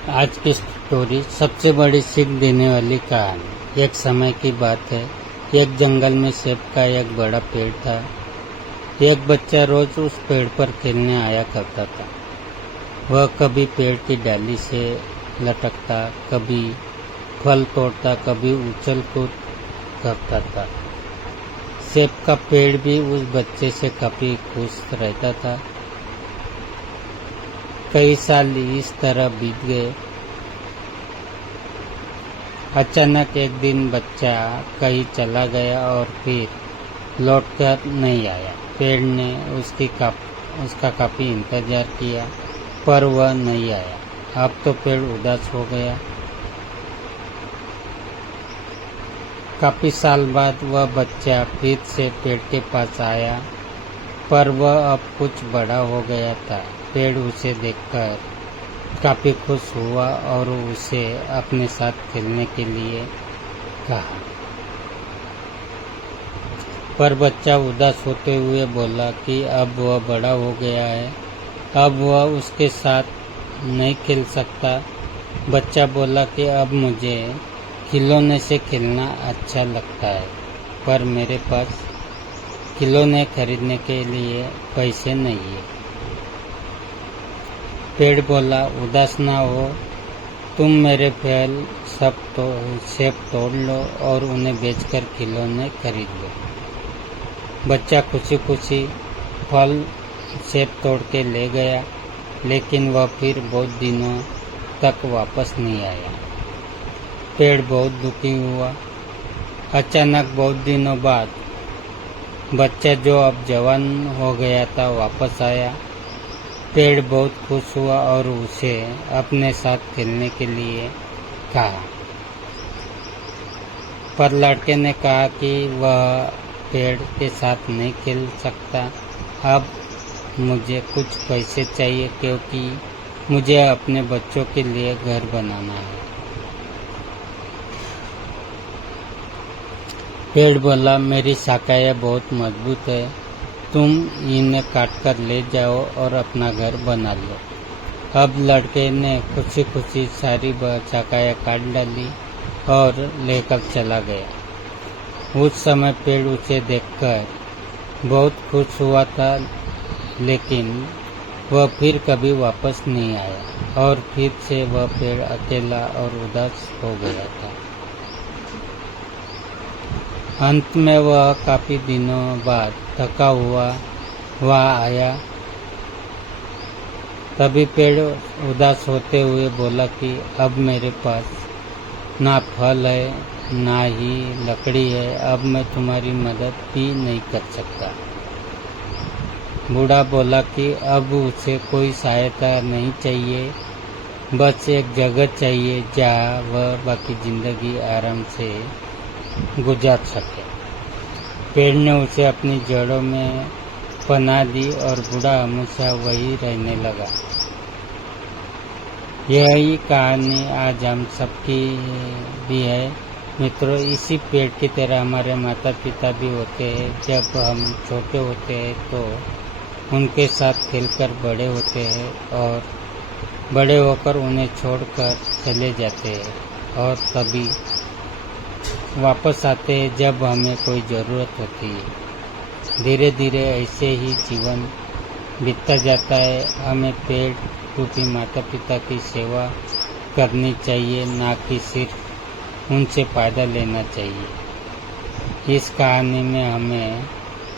आज की स्टोरी सबसे बड़ी सीख देने वाली कहानी। एक समय की बात है, एक जंगल में सेब का एक बड़ा पेड़ था। एक बच्चा रोज उस पेड़ पर खेलने आया करता था। वह कभी पेड़ की डाली से लटकता, कभी फल तोड़ता, कभी उछल कूद करता था। सेब का पेड़ भी उस बच्चे से काफी खुश रहता था। कई साल इस तरह बीत गए। अचानक एक दिन बच्चा कहीं चला गया और फिर लौटकर नहीं आया। पेड़ ने उसका काफी इंतजार किया, पर वह नहीं आया। अब तो पेड़ उदास हो गया। काफी साल बाद वह बच्चा फिर से पेड़ के पास आया, पर वह अब कुछ बड़ा हो गया था। पेड़ उसे देखकर काफी खुश हुआ और उसे अपने साथ खेलने के लिए कहा। पर बच्चा उदास होते हुए बोला कि अब वह बड़ा हो गया है, अब वह उसके साथ नहीं खेल सकता। बच्चा बोला कि अब मुझे खिलौने से खेलना अच्छा लगता है, पर मेरे पास खिलौने खरीदने के लिए पैसे नहीं है। पेड़ बोला, उदास ना हो, तुम मेरे फल सेब तोड़ लो और उन्हें बेचकर खिलौने खरीद लो। बच्चा खुशी खुशी फल सेब तोड़ के ले गया, लेकिन वह फिर बहुत दिनों तक वापस नहीं आया। पेड़ बहुत दुखी हुआ। अचानक बहुत दिनों बाद बच्चा, जो अब जवान हो गया था, वापस आया। पेड़ बहुत खुश हुआ और उसे अपने साथ खेलने के लिए कहा। पर लड़के ने कहा कि वह पेड़ के साथ नहीं खेल सकता। अब मुझे कुछ पैसे चाहिए, क्योंकि मुझे अपने बच्चों के लिए घर बनाना है। पेड़ बोला, मेरी शाखाएं बहुत मजबूत है, तुम इन्हें काट कर ले जाओ और अपना घर बना लो। अब लड़के ने खुशी खुशी सारी शाखाएं काट डाली और लेकर चला गया। उस समय पेड़ उसे देखकर बहुत खुश हुआ था, लेकिन वह फिर कभी वापस नहीं आया और फिर से वह पेड़ अकेला और उदास हो गया था। अंत में वह काफी दिनों बाद थका हुआ वहाँ आया। तभी पेड़ उदास होते हुए बोला कि अब मेरे पास ना फल है, ना ही लकड़ी है, अब मैं तुम्हारी मदद भी नहीं कर सकता। बूढ़ा बोला कि अब उसे कोई सहायता नहीं चाहिए, बस एक जगह चाहिए जहाँ वह बाकी जिंदगी आराम से गुजार सके। पेड़ ने उसे अपनी जड़ों में पनाह दी और बूढ़ा हमेशा वही रहने लगा। यही कहानी आज हम सबकी भी है। मित्रों, इसी पेड़ की तरह हमारे माता पिता भी होते हैं। जब हम छोटे होते हैं तो उनके साथ खेलकर बड़े होते हैं और बड़े होकर उन्हें छोड़कर चले जाते हैं, और तभी वापस आते हैं जब हमें कोई ज़रूरत होती है। धीरे धीरे ऐसे ही जीवन बीतता जाता है। हमें पेड़ रूपी माता पिता की सेवा करनी चाहिए, ना कि सिर्फ उनसे फायदा लेना चाहिए। इस कहानी में हमें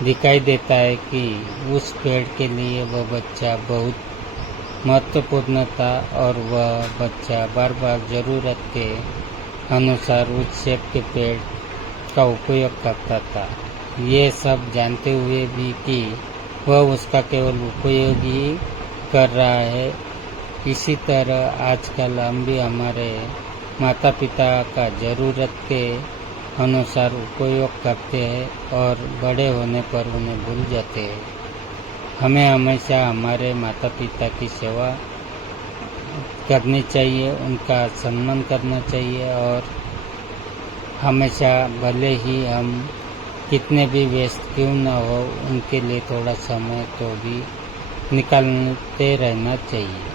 दिखाई देता है कि उस पेड़ के लिए वह बच्चा बहुत महत्वपूर्ण था और वह बच्चा बार बार ज़रूरत के अनुसार उस सेब के पेड़ का उपयोग करता था, ये सब जानते हुए भी कि वह उसका केवल उपयोग ही कर रहा है। इसी तरह आजकल हम भी हमारे माता पिता का ज़रूरत के अनुसार उपयोग करते हैं और बड़े होने पर उन्हें भूल जाते हैं। हमें हमेशा हमारे माता पिता की सेवा करनी चाहिए, उनका सम्मान करना चाहिए, और हमेशा भले ही हम कितने भी व्यस्त क्यों न हो, उनके लिए थोड़ा समय तो भी निकालते रहना चाहिए।